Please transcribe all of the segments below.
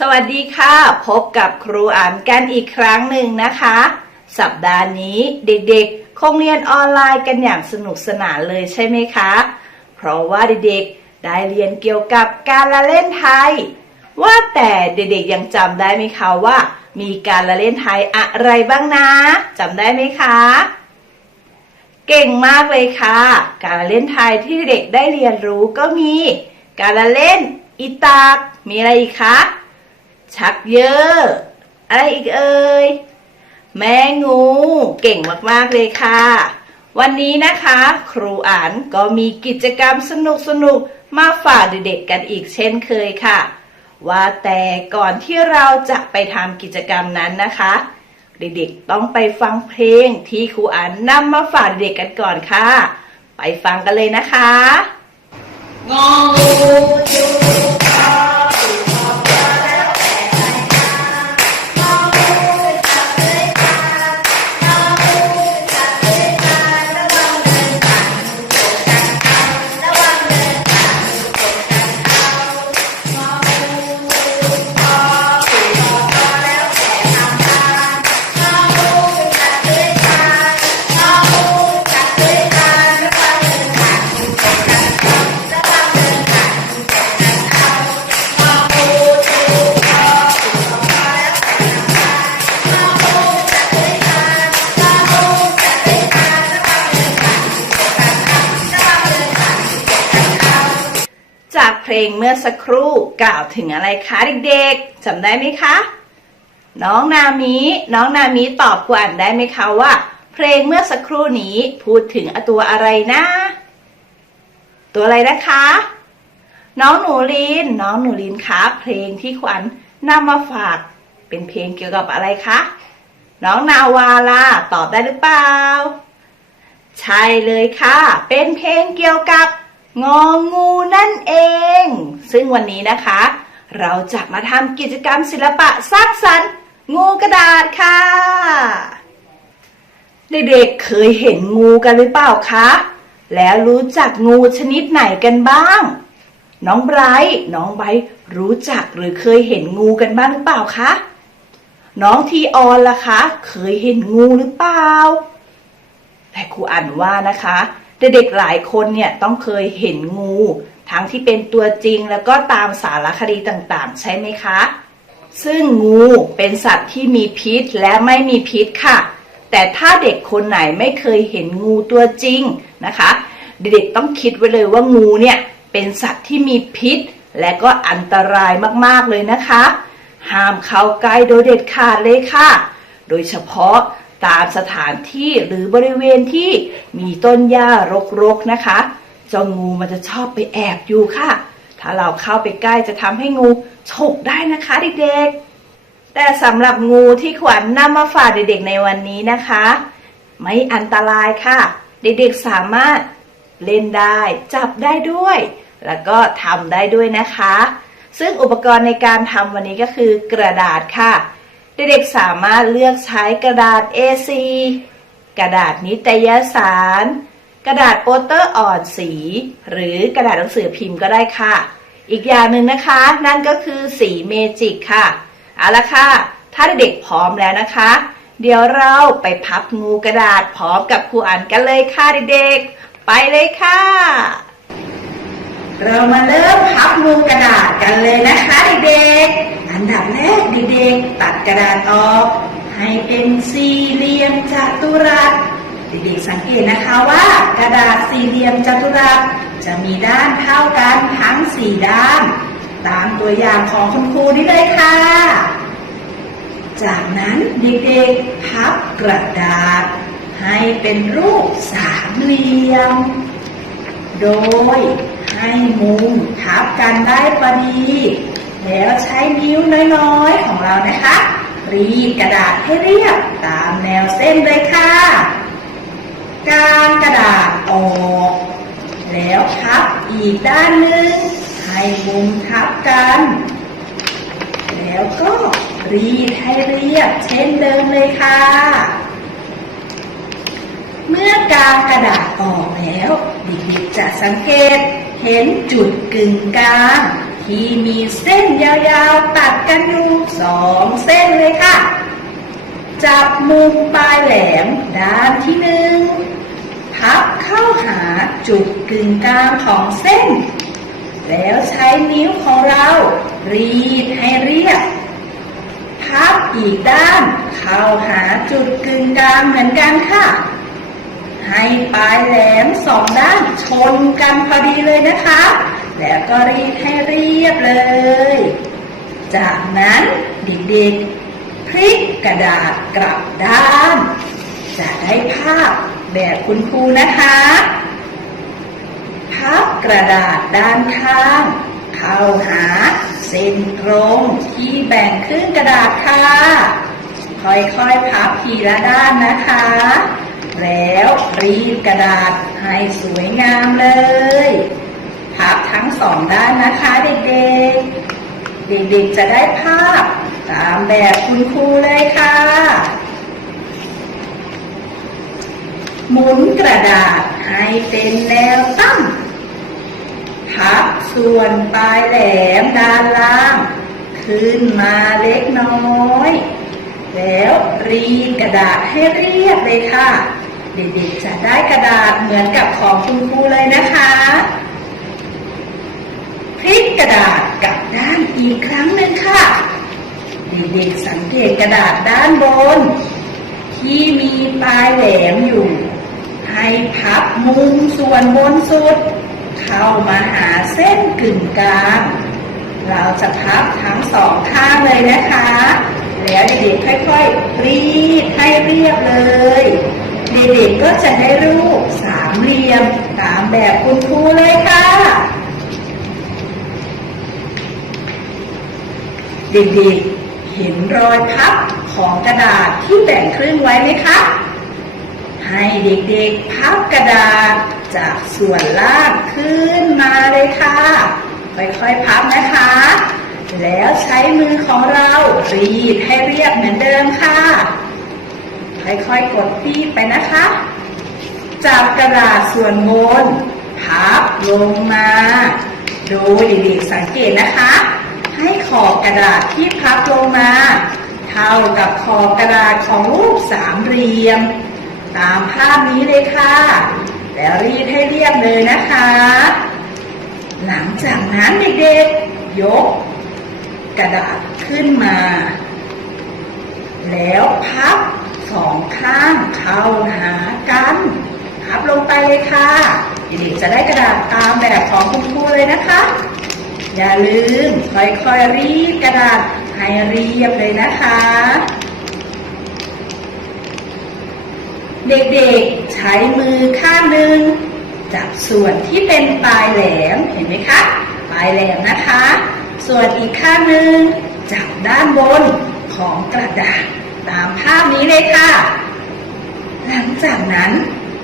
สวัสดีค่ะ พบกับครูอ่านกันอีกครั้งหนึ่งนะคะ สัปดาห์นี้เด็กๆ คงเรียนออนไลน์กันอย่างสนุกสนานเลยใช่ไหมคะ เพราะว่าเด็กๆ ได้เรียนเกี่ยวกับการละเล่นไทย ว่าแต่เด็กๆ ยังจำได้ไหมคะว่า มีการละเล่นไทยอะไรบ้างนะจำได้ไหมคะ เก่งมากเลยค่ะ การละเล่นไทยที่เด็กได้เรียนรู้ก็มี การละเล่นอีตากมีอะไรอีกคะ ชักเยอะ อะไรอีกเอ่ย แม่งู เก่งมาก ๆ เลยค่ะ วันนี้นะคะ ครูอ่านก็มีกิจกรรมสนุกๆมาฝากเด็กๆกันอีกเช่นเคยค่ะ ว่าแต่ก่อนที่เราจะไปทำกิจกรรมนั้นนะคะ เด็กๆต้องไปฟังเพลงที่ครูอ่านนำมาฝากเด็กกันก่อนค่ะ ไปฟังกันเลยนะคะงองู งเมื่อสักครู่กล่าวถึงอะไรคะเด็กๆจำได้ไหมคะ น้องนามิน้องนามิตอบครูอ่านได้ไหมคะว่า เพลงเมื่อสักครู่นี้พูดถึงตัวอะไรนะ ตัวอะไรนะคะ น้องหนูลินน้องหนูลินคะเพลงที่ขวัญนำมาฝากเป็นเพลงเกี่ยวกับอะไรคะน้องนาวาล่ะตอบได้หรือเปล่า ใช่เลยค่ะ เป็นเพลงเกี่ยวกับ งองูนั่นเอง ซึ่งวันนี้นะคะ เราจะมาทำกิจกรรมศิลปะสร้างสรรค์ งูกระดาษค่ะ เด็กๆเคยเห็นงูกันหรือเปล่าคะ แล้วรู้จักงูชนิดไหนกันบ้าง น้องไบรท์น้องไบรท์รู้จักหรือเคยเห็นงูกันบ้างหรือเปล่าคะ น้องทีออนล่ะคะ เคยเห็นงูหรือเปล่า แต่ครูอ่านว่านะคะ เด็กๆหลายคนเนี่ยต้องเคยเห็นงู ทั้งที่เป็นตัวจริงแล้วก็ตามสารคดีต่างๆ ใช่ไหมคะ ซึ่งงูเป็นสัตว์ที่มีพิษและไม่มีพิษค่ะ แต่ถ้าเด็กคนไหนไม่เคยเห็นงูตัวจริงนะคะ เด็กๆต้องคิดไว้เลยว่างูเนี่ยเป็นสัตว์ที่มีพิษ และก็อันตรายมากๆเลยนะคะ ห้ามเข้าใกล้โดยเด็ดขาดเลยค่ะ โดยเฉพาะ ตามสถานที่หรือบริเวณที่มีต้นหญ้ารกๆนะคะเจ้างูมันจะชอบไปแอบอยู่ค่ะ ถ้าเราเข้าไปใกล้จะทำให้งูฉกได้นะคะเด็กๆ แต่สำหรับงูที่ขวัญนำมาฝากเด็กๆในวันนี้นะคะ ไม่อันตรายค่ะ เด็กๆสามารถเล่นได้ จับได้ด้วย แล้วก็ทำได้ด้วยนะคะ ซึ่งอุปกรณ์ในการทำวันนี้ก็คือกระดาษค่ะ เด็กๆสามารถเลือกใช้กระดาษ A4 กระดาษนิตยสาร กระดาษโปสเตอร์อ่อนสี หรือกระดาษหนังสือพิมพ์ก็ได้ค่ะ อีกอย่างหนึ่งนะคะ นั่นก็คือสีเมจิกค่ะ เอาละค่ะ ถ้าเด็กพร้อมแล้วนะคะ เดี๋ยวเราไปพับงูกระดาษพร้อมกับครูอ่านกันเลยค่ะเด็กๆ ไปเลยค่ะ เรามาเริ่มพับงูกระดาษกันเลยนะคะเด็กๆ อันดับแรกเด็กๆตัดกระดาษออก ให้เป็นสี่เหลี่ยมจัตุรัส เด็กๆสังเกตนะคะว่ากระดาษสี่เหลี่ยมจัตุรัส จะมีด้านเท่ากันทั้งสี่ด้าน ตามตัวอย่างของคุณครูนี่เลยค่ะ จากนั้นเด็กๆพับกระดาษ ให้เป็นรูปสามเหลี่ยม โดย ให้มุมทับกันได้พอดี แล้วใช้นิ้วน้อยๆของเรานะคะ รีดกระดาษให้เรียบตามแนวเส้นเลยค่ะการกระดาษออกแล้วพับอีกด้านหนึ่งให้มุมทับกัน แล้วก็รีดให้เรียบเช่นเดิมเลยค่ะ เมื่อกางกระดาษออกแล้วเด็กๆจะสังเกต เห็นจุดกึ่งกลางที่มีเส้นยาวๆตัดกันอยู่สองเส้นเลยค่ะ จับมุมปลายแหลมด้านที่หนึ่งพับเข้าหาจุดกึ่งกลางของเส้น แล้วใช้นิ้วของเรารีดให้เรียบ พับอีกด้านเข้าหาจุดกึ่งกลางเหมือนกันค่ะ ให้ปลายแหลมสองด้านชนกันพอดีเลยนะคะ แล้วก็รีดให้เรียบเลย จากนั้นเด็กๆพลิกกระดาษกลับด้าน จะได้ภาพแบบคุณครูนะคะพับกระดาษด้านข้าง เข้าหาเส้นตรงที่แบ่งครึ่งกระดาษค่ะ ค่อยๆพับทีละด้านนะคะ แล้วรีดกระดาษให้สวยงามเลยพับทั้งสองด้านนะคะเด็กๆ เด็กๆจะได้ภาพตามแบบคุณครูเลยค่ะ หมุนกระดาษให้เป็นแนวตั้งพับส่วนปลายแหลมด้านล่าง ขึ้นมาเล็กน้อย แล้วรีดกระดาษให้เรียบเลยค่ะ เด็กๆจะได้กระดาษเหมือนกับของคุณครูเลยนะคะพลิกกระดาษกลับด้านอีกครั้งหนึ่งค่ะ เด็กๆสังเกตกระดาษด้านบน ที่มีปลายแหลมอยู่ ให้พับมุมส่วนบนสุด เข้ามาหาเส้นกึ่งกลาง เราจะพับทั้งสองข้างเลยนะคะ แล้วเด็กๆค่อยๆรีดให้เรียบเลย เด็กๆก็จะได้รูปสามเหลี่ยมตามแบบคุณครูเลยค่ะ เด็กๆ เห็นรอยพับของกระดาษที่แบ่งครึ่งไว้ไหมคะ ให้เด็กๆ พับกระดาษจากส่วนล่างขึ้นมาเลยค่ะ ค่อยๆ พับนะคะ แล้วใช้มือของเรารีดให้เรียบเหมือนเดิมค่ะ ค่อยๆกดปีบไปนะคะจับกระดาษส่วนบนพับลงมาดยเด็กๆสังเกตนะคะ ให้ขอบกระดาษที่พับลงมา เท่ากับขอบกระดาษของรูปสามเหลี่ยม ตามภาพนี้เลยค่ะ แล้วรีดให้เรียบเลยนะคะ หลังจากนั้นเด็กๆ ยก กระดาษขึ้นมา แล้วพับ สองข้างเข้าหากันพับลงไปเลยค่ะเด็กๆจะได้กระดาษตามแบบของคุณครูเลยนะคะ อย่าลืมค่อยๆรีดกระดาษให้เรียบเลยนะคะ เด็กๆใช้มือข้างหนึ่งจับส่วนที่เป็นปลายแหลมเห็นไหมคะปลายแหลมนะคะ ส่วนอีกข้างหนึ่งจับด้านบนของกระดาษ ตามภาพนี้เลยค่ะ หลังจากนั้น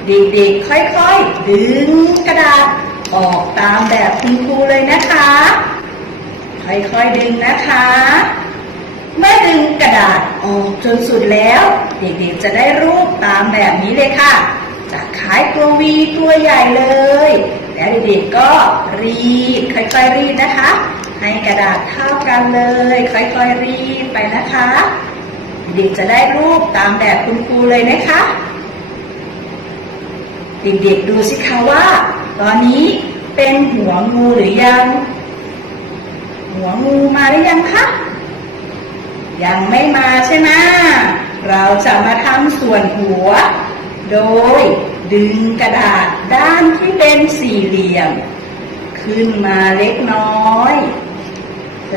เด็กๆค่อยๆ ดึงกระดาษออกตามแบบคุณครูเลยนะคะ ค่อยๆดึงนะคะ เมื่อดึงกระดาษออกจนสุดแล้ว เด็กๆจะได้รูปตามแบบนี้เลยค่ะจะคล้ายตัววีตัวใหญ่เลย แล้วเด็กๆก็รีดค่อยๆรีดนะคะ ให้กระดาษเท่ากันเลย ค่อยๆรีดไปนะคะ เด็กๆจะได้รูปตามแบบคุณครูเลยนะคะ เด็กๆดูสิคะว่า ตอนนี้เป็นหัวงูหรือยัง หัวงูมาหรือยังคะยังไม่มาใช่ไหมเราจะมาทำส่วนหัว โดยดึงกระดาษด้านที่เป็นสี่เหลี่ยม ขึ้นมาเล็กน้อย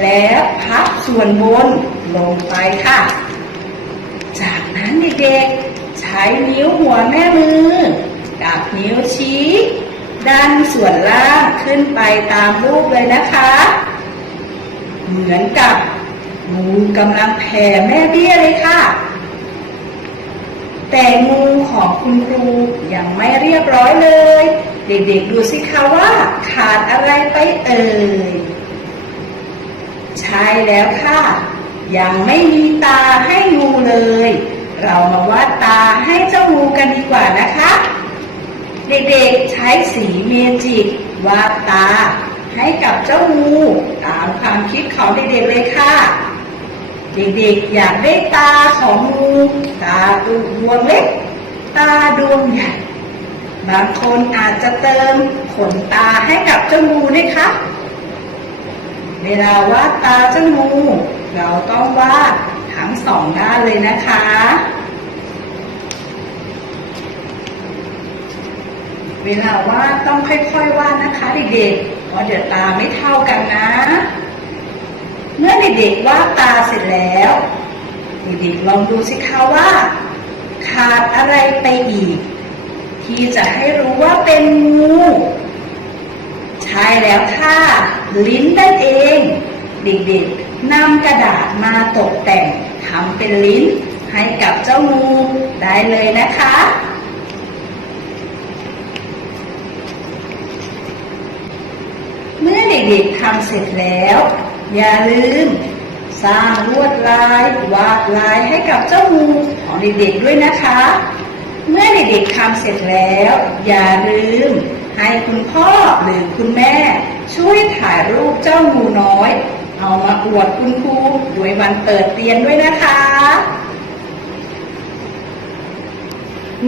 แล้วพับส่วนบนลงไปค่ะ เด็กๆ ใช้นิ้วหัวแม่มือ กับนิ้วชี้ดันส่วนล่างขึ้นไปตามรูปเลยนะคะ เหมือนกับงูกำลังแผ่แม่เบี้ยเลยค่ะ แต่งูของคุณครูยังไม่เรียบร้อยเลย เด็กๆดูสิคะว่าขาดอะไรไปเอ่ย ใช่แล้วค่ะ ยังไม่มีตาให้งูเลย เรามาวาดตาให้เจ้างูกันดีกว่านะคะ เด็กๆใช้สีเมจิกวาดตา ให้กับเจ้างูตามความคิดของเด็กๆเลยค่ะ เด็กๆอยากได้ตาของงูตาดวงเล็ก ตาดวงใหญ่บางคนอาจจะเติมขนตาให้กับเจ้างูนะคะเวลาวาดตาเจ้างูเราต้องวาด ทั้งสองด้านเลยนะคะ เวลาวาดต้องค่อยๆวาดนะคะเด็กๆเพราะเดี๋ยวตาไม่เท่ากันนะ เมื่อเด็กๆวาดตาเสร็จแล้วเด็กๆลองดูสิคะว่า ขาดอะไรไปอีก ที่จะให้รู้ว่าเป็นงูใช่แล้วค่ะ ลิ้นนั่นเอง เด็กๆนำกระดาษมาตกแต่ง ทำเป็นลิ้น ให้กับเจ้างูได้เลยนะคะ เมื่อเด็กๆทำเสร็จแล้ว อย่าลืม สร้างลวดลายวาดลายให้กับเจ้างูของเด็กๆด้วยนะคะ เมื่อเด็กๆทำเสร็จแล้ว อย่าลืมให้คุณพ่อหรือคุณแม่ช่วยถ่ายรูปเจ้างูน้อย เอามาอวดคุณครูด้วยวันเปิดเรียนด้วยนะคะ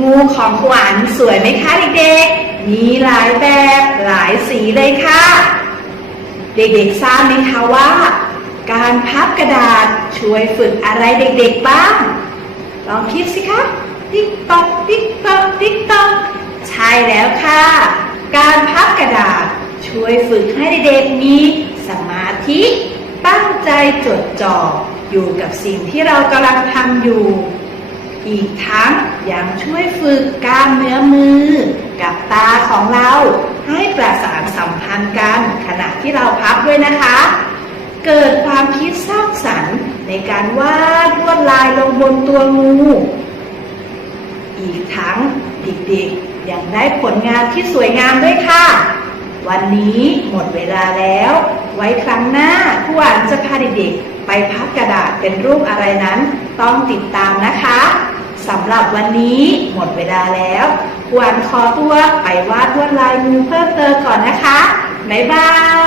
งูของขวัญสวยไหมคะเด็กๆ มีหลายแบบหลายสีเลยค่ะ เด็กๆทราบไหมคะว่า การพับกระดาษช่วยฝึกอะไรเด็กๆบ้าง ลองคิดสิคะติ๊กตอกติ๊กตอกติ๊กตอกใช่แล้วค่ะ การพับกระดาษช่วยฝึกให้เด็กๆมีสมาธิ ตั้งใจจดจ่ออยู่กับสิ่งที่เรากำลังทำอยู่ อีกทั้งยังช่วยฝึกกล้ามเนื้อมือ กับตาของเราให้ประสานสัมพันธ์กันขณะที่เราพับด้วยนะคะ เกิดความคิดสร้างสรรค์ในการวาดลวดลายลงบนตัวงู อีกทั้งเด็กๆยังได้ผลงานที่สวยงามด้วยค่ะ วันนี้หมดเวลาแล้ว ไว้ครั้งหน้าผู้อ่านจะพาเด็กๆไปพับกระดาษเป็นรูปอะไรนั้น ต้องติดตามนะคะสำหรับวันนี้หมดเวลาแล้วผู้อ่านขอตัวไปวาดลวดลายมือเพิ่มเติมก่อนนะคะ บ๊ายบาย